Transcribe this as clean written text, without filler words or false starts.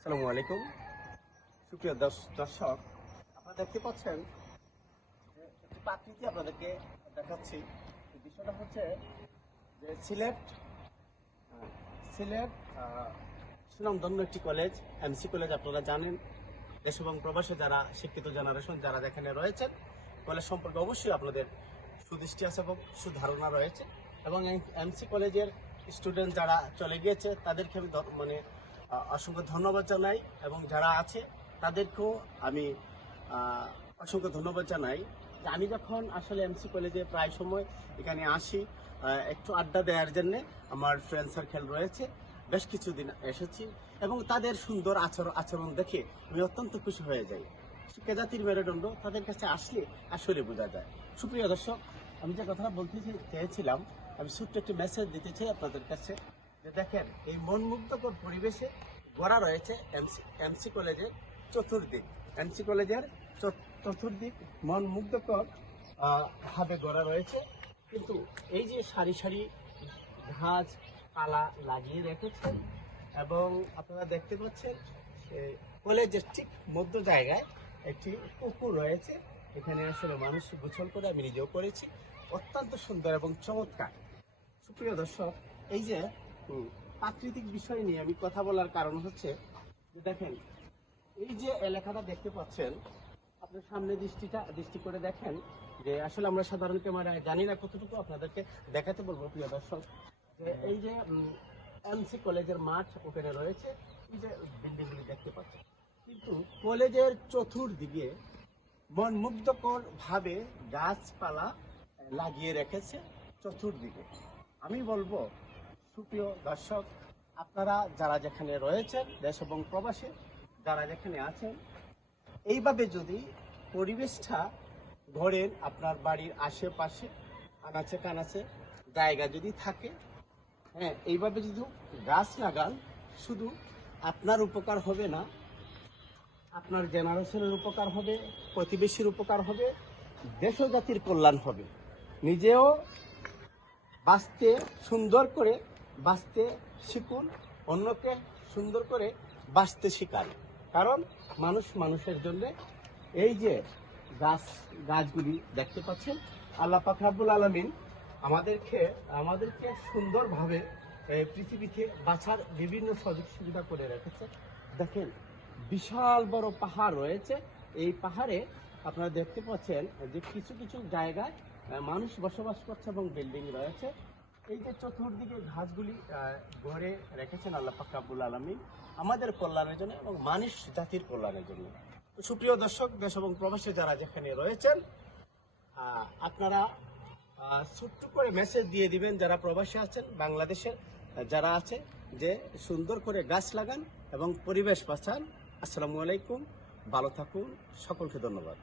আসসালামু আলাইকুম সুপ্রিয় দর্শক, আপনারা দেখতে পাচ্ছেন যে একটি প্রাকৃতিক আপনাদেরকে দেখাচ্ছি। বিষয়টা হচ্ছে যে সিলেট সুনামধন্য একটি কলেজ, এমসি কলেজ। আপনারা জানেন, দেশ এবং প্রবাসে যারা শিক্ষিত জেনারেশন যারা যেখানে রয়েছেন, কলেজ সম্পর্কে অবশ্যই আপনাদের সুদৃষ্টি আছে এবং সুধারণা রয়েছে। এবং এমসি কলেজের স্টুডেন্ট যারা চলে গিয়েছে তাদেরকে আমি অসংখ্য ধন্যবাদ জানাই, এবং যারা আছে তাদেরকেও আমি অসংখ্য ধন্যবাদ জানাই। আমি যখন আসলে এমসি কলেজে প্রায় সময় এখানে আসি একটু আড্ডা দেওয়ার জন্য, আমার ফ্রেন্ড সার্কেল রয়েছে, বেশ কিছুদিন এসেছি এবং তাদের সুন্দর আচরণ দেখে আমি অত্যন্ত খুশি হয়ে যাই। শিক্ষা জাতির মেরুদণ্ড তাদের কাছে আসলে আসলে বোঝা যায়। সুপ্রিয় দর্শক, আমি যে কথাটা বলতে চেয়েছিলাম, আমি ছোট্ট একটি মেসেজ দিতে চাই আপনাদের কাছে। যে দেখেন, এই মনমুগ্ধকর পরিবেশে গড়া রয়েছে এমসি কলেজের চতুর্দিক। এমসি কলেজের চতুর্দিক মনমুগ্ধকর ভাবে গড়া রয়েছে, কিন্তু এই যে সারি সারি ঘাস পালা লাগিয়ে রেখেছেন, এবং আপনারা দেখতে পাচ্ছেন কলেজের ঠিক মধ্য জায়গায় একটি পুকুর রয়েছে। এখানে আসলে মানুষ গোসল করে, আমি নিজেও করেছি, অত্যন্ত সুন্দর এবং চমৎকার। সুপ্রিয় দর্শক, এই যে প্রাকৃতিক বিষয় নিয়ে আমি কথা বলার কারণ হচ্ছে যে দেখেন, এই যে এলাকাটা দেখতে পাচ্ছেন, আপনার সামনে দৃষ্টি করে দেখেন যে আসলে আমরা সাধারণ ক্যামেরায় জানি না কতটুকু আপনাদেরকে দেখাতে বলবো। প্রিয় দর্শক, যে এই যে এমসি কলেজের মাঠ ওখানে রয়েছে, এই যে বিল্ডিংগুলি দেখতে পাচ্ছেন, কিন্তু কলেজের চতুর্দিকে মনমুগ্ধকর ভাবে গাছপালা লাগিয়ে রেখেছে চতুর্দিকে। আমি বলবো, সুপ্রিয় দর্শক, আপনারা যারা যেখানে রয়েছেন, দেশ এবং প্রবাসে যারা যেখানে আছেন, এইভাবে যদি পরিবেশটা গড়েন, আপনার বাড়ির আশেপাশে আনাচে কানাচে জায়গা যদি থাকে, হ্যাঁ, এইভাবে যদি গাছ লাগান, শুধু আপনার উপকার হবে না, আপনার জেনারেশনের উপকার হবে, প্রতিবেশীর উপকার হবে, দেশ ও জাতির কল্যাণ হবে। নিজেও বাঁচতে সুন্দর করে বাঁচতে শিখুন, অন্যকে সুন্দর করে বাঁচতে শিখান। কারণ মানুষ মানুষের জন্য। এই যে গাছগুলি দেখতে পাচ্ছেন, আল্লাহ পাক রব্বুল আলামিন আমাদেরকে সুন্দরভাবে পৃথিবীতে বাঁচার বিভিন্ন সুযোগ সুবিধা করে রেখেছে। দেখেন, বিশাল বড় পাহাড় রয়েছে। এই পাহাড়ে আপনারা দেখতে পাচ্ছেন যে কিছু কিছু জায়গায় মানুষ বসবাস করছে এবং বিল্ডিং রয়েছে। এই যে চতুর্দিকে ঘাসগুলি গড়ে রেখেছেন আল্লাহ পাক রব্বুল আলামিন আমাদের কল্যাণের জন্য এবং মানুষ জাতির কল্যাণের জন্য। তো সুপ্রিয় দর্শক, দেশ এবং প্রবাসে যারা যেখানে রয়েছেন, আপনারা ছোট্ট করে মেসেজ দিয়ে দিবেন যারা প্রবাসী আছেন, বাংলাদেশের যারা আছে, যে সুন্দর করে গাছ লাগান এবং পরিবেশ বাঁচান। আসসালামু আলাইকুম, ভালো থাকুন, সকলকে ধন্যবাদ।